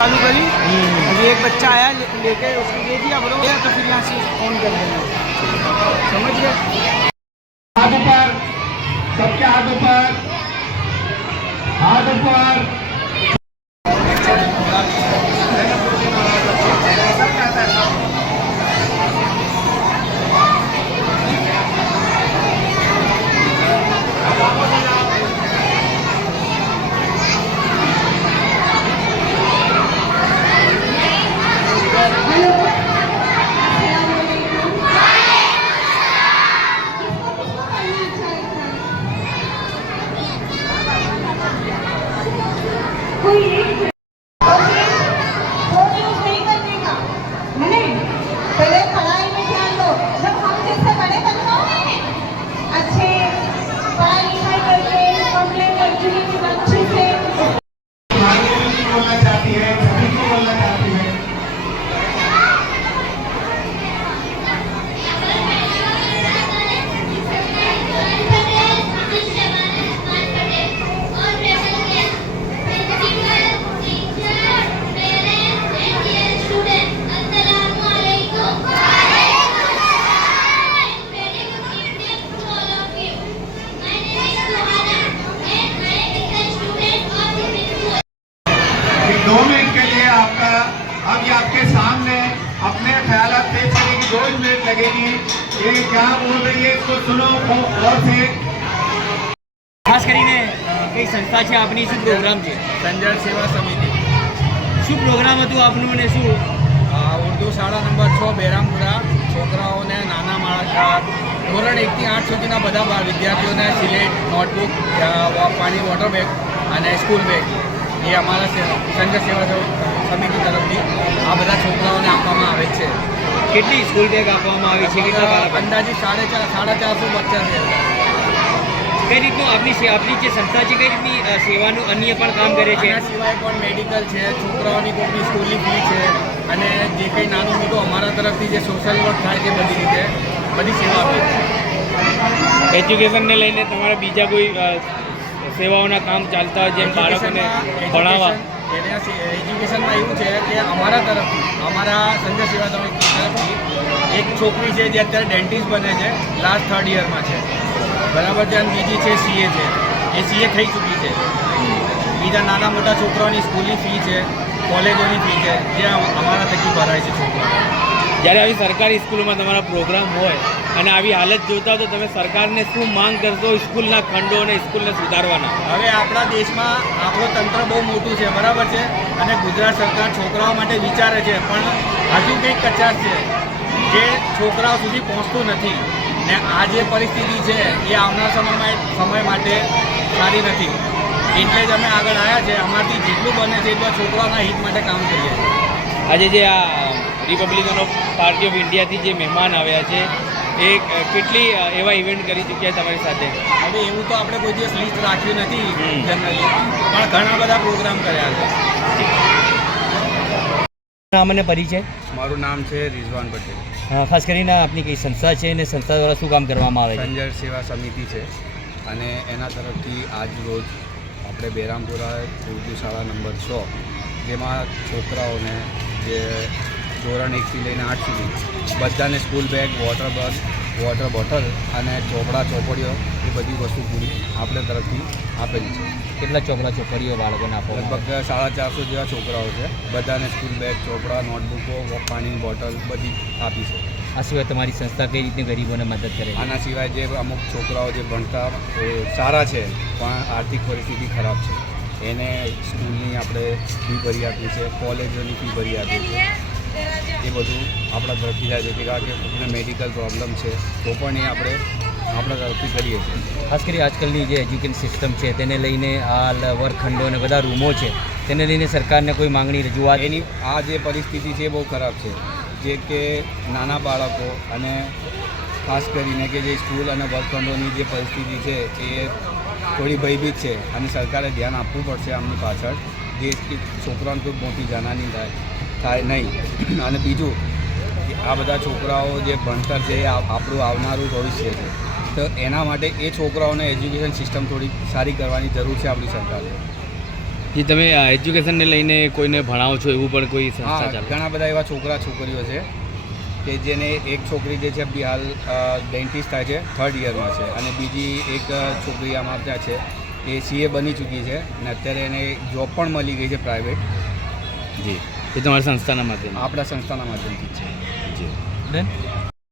चालू करी अभी एक बच्चा आया ले, लेके उसको दे दिया बरोबर तो फिर यहाँ से ऑन कर देना समझ गए हाथ ऊपर सबके हाथ ऊपर हाथ ऊपर बोलना चाहती है सभी को बोलना चाहती है लगेगी ये क्या बोल रही है इसको सुनो और से ખાસ કરીને અ, કઈ સંસ્થા છે આપની શું પ્રોગ્રામ છે સંજળ સેવા સમિતિ શું પ્રોગ્રામ હતું આપનું અને શું આ ઉર્દુ શાળા નંબર છ બેરામપુરા છોકરાઓને નાના માળા ધોરણ એકથી આઠ સુધીના બધા બા- વિદ્યાર્થીઓને સિલેટ નોટબુક અ, વા- પાણી વોટર બેગ અને સ્કૂલ બેગ એ અમારા સંઘ સેવા સમિતિ તરફથી આ બધા છોકરાઓને આપવામાં આવે છે. કેટલી સ્કૂલ બેગ આપવામાં આવી છે? કેટલા અંદાજે સાડા ચાર સાડા ચારસો બચ્ચા છે. કઈ રીતનું આપની આપની જે સંસ્થા છે કઈ રીતની સેવાનું અન્ય પણ કામ કરે છે? એના સિવાય પણ મેડિકલ છે છોકરાઓની કોઈની સ્કૂલની ફી છે અને જે કંઈ નાનું મોટું અમારા તરફથી જે સોશિયલ વર્ક થાય છે બધી રીતે બધી સેવા આપે છે. એજ્યુકેશનને લઈને તમારા બીજા કોઈ સેવાઓના કામ ચાલતા જેમ બાળકોને ભણાવવા. એજ્યુકેશન- એજ્યુકેશનમાં એવું છે કે અમારા તરફથી અમારા સંજય સેવા સમિતિ તરફથી એક છોકરી છે જે અત્યારે ડેન્ટિસ્ટ બને છે લાસ્ટ થર્ડ યરમાં છે. બરાબર છે અને બીજી છે સીએ છે. એ સીએ થઈ ચૂકી છે. બીજા નાના મોટા છોકરાઓની સ્કૂલની ફી છે કોલેજોની ફી છે જે અમારા થકી ભરાય છે છોકરાઓ. જ્યારે આવી સરકારી સ્કૂલોમાં તમારા પ્રોગ્રામ હોય અને આવી હાલત જોતા તો તમે સરકારને શું માંગ કરશો? સ્કૂલના ખંડો અને સ્કૂલને સુધારવાના. હવે આપણા દેશમાં આપણું તંત્ર બહુ મોટું છે બરાબર છે? અને ગુજરાત સરકાર છોકરાઓ માટે વિચારે છે પણ હજુ કંઈક કચાશ છે જે છોકરાઓ સુધી પહોંચતું નથી. ને આ જે પરિસ્થિતિ છે એ આવનાર સમયમાં સમય માટે સારી નથી. એટલે જ અમે આગળ આવ્યા છે. અમારાથી જેટલું બને છે એટલું છોકરાઓના હિત માટે કામ કરીએ. છીએ આજે જે આ રિપબ્લિકન ઓફ પાર્ટી ઓફ ઇન્ડિયાથી જે મહેમાન આવ્યા છે એ કેટલી એવા ઇવેન્ટ કરી ચૂક્યા તમારી સાથે? હવે એવું તો આપણે કોઈ દિવસ લિસ્ટ રાખ્યું નથી જનરલી પણ ઘણા બધા પ્રોગ્રામ કર્યા છે. નામ અને પરિચય? મારું નામ છે રિઝવાન પટેલ. ખાસ કરીને આપની કઈ સંસ્થા છે અને સંસ્થા દ્વારા શું કામ કરવામાં આવે છે? સંજર સેવા સમિતિ છે. અને એના તરફથી આજ રોજ આપણે બેરામપુરા ઉર્દુ શાળા નંબર છ જેમાં છોકરાઓને જે ધોરણ એકથી લઈને આઠ સુધી. બધાને સ્કૂલ બેગ વોટર બસ વોટર બોટલ અને ચોપડા ચોપડીઓ એ બધી વસ્તુ પૂરી આપણે તરફથી આપેલી છે. કેટલા ચોપડા ચોપડીઓ બાળકોને આપો? લગભગ સાડા ચારસો જેવા છોકરાઓ છે. બધાને સ્કૂલ બેગ ચોપડા નોટબુકો પાણીની બોટલ બધી આપી છે. આ સિવાય તમારી સંસ્થા કઈ રીતે ગરીબોને મદદ કરે આના સિવાય જે અમુક છોકરાઓ જે ભણતા એ સારા છે પણ આર્થિક પરિસ્થિતિ ખરાબ છે. એને સ્કૂલની આપણે ફી ભરી આપી છે કોલેજોની ફી ભરી આપી છીએ. એ બધું આપણા તરફથી થાય છે. કારણ કે કોઈને મેડિકલ પ્રોબ્લેમ છે તો પણ એ આપણે આપણા તરફથી કરીએ છીએ. ખાસ કરી આજકાલની જે એજ્યુકેશન સિસ્ટમ છે તેને લઈને આ વર્ગખંડો અને બધા રૂમો છે તેને લઈને સરકારને કોઈ માંગણી રજૂઆત? એની આ જે પરિસ્થિતિ છે એ બહુ ખરાબ છે. જે કે નાના બાળકો અને ખાસ કરીને કે જે સ્કૂલ અને વર્ગખંડોની જે પરિસ્થિતિ છે એ થોડી ભયભીત છે. અને સરકારે ધ્યાન આપવું પડશે આમની પાછળ. જે કે છોકરાઓને કોઈ મોટી જાનાની થાય. થાય નહીં. અને બીજું કે આ બધા છોકરાઓ જે ભણતર છે એ આપણું આવનારું ભવિષ્ય છે. તો એના માટે એ છોકરાઓને એજ્યુકેશન સિસ્ટમ થોડી સારી કરવાની જરૂર છે આપણી સરકારે. જે તમે એજ્યુકેશનને લઈને કોઈને ભણાવો છો એવું પણ કોઈ સંસ્થા હા ચાલે? ઘણા બધા એવા છોકરા છોકરીઓ છે કે જેને એક છોકરી જે છે બી હાલ ડેન્ટિસ્ટ થાય છે થર્ડ યરમાં છે. અને બીજી એક છોકરી આમાં ત્યાં છે એ સીએ બની ચૂકી છે અને અત્યારે એને જોબ પણ મળી ગઈ છે પ્રાઇવેટ જી. એ તમારી સંસ્થાના માધ્યમ આપણા સંસ્થાના માધ્યમથી છે. જી. ડન